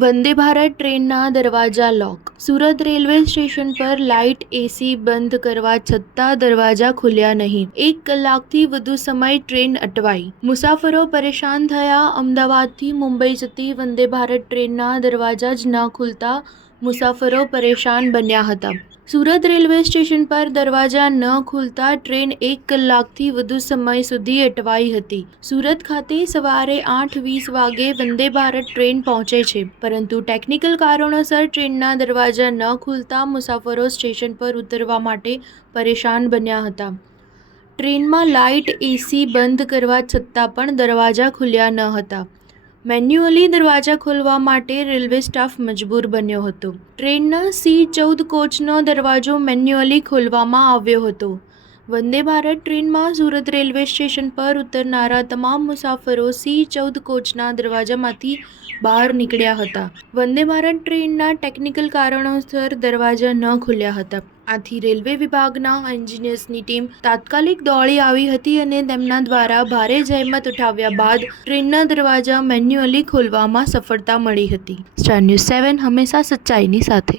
વંદે ભારત ટ્રેનના દરવાજા લોક. Surat railway station પર લાઇટ એસી બંધ કરવા છતાં દરવાજા ખુલ્યા નહીં. 1 કલાકથી વધુ સમય ટ્રેન અટવાઈ. મુસાફરો પરેશાન થયા. અમદાવાદથી મુંબઈ જતી વંદે ભારત ટ્રેનના દરવાજા જ ન ખુલતા મુસાફરો પરેશાન બન્યા હતા. સુરત રેલવે સ્ટેશન પર દરવાજા ન ખુલતા ટ્રેન 1 કલાકથી વધુ સમય સુધી અટવાઈ હતી. સુરત ખાતે સવારે 8:20 વાગે વંદે ભારત ટ્રેન પહોંચે છે, પરંતુ ટેકનિકલ કારણોસર ટ્રેનના દરવાજા ન ખુલતા મુસાફરો સ્ટેશન પર ઉતરવા માટે પરેશાન બન્યા હતા. ટ્રેનમાં લાઇટ એસી બંધ કરવા છતાં પણ દરવાજા ખુલ્યા ન હતા. મેન્યુઅલી દરવાજા ખોલવા માટે રેલવે સ્ટાફ મજબૂર બન્યો હતો. ટ્રેનના C14 કોચનો દરવાજો મેન્યુઅલી ખોલવામાં આવ્યો હતો. વંદે ભારત ટ્રેનમાં સુરત રેલવે સ્ટેશન પર ઉતરનારા તમામ મુસાફરો C14 કોચના દરવાજામાંથી બહાર નીકળ્યા હતા. વંદે ભારત ટ્રેનના ટેકનિકલ કારણોસર દરવાજા ન ખુલ્યા હતા. આથી રેલવે વિભાગના એન્જિનિયર્સની ટીમ તાત્કાલિક દોડી આવી હતી અને તેમના દ્વારા ભારે જહેમત ઉઠાવ્યા બાદ ટ્રેનના દરવાજા મેન્યુઅલી ખોલવામાં સફળતા મળી હતી. સ્ટાર ન્યૂઝ 7 હંમેશા સચ્ચાઈની સાથે.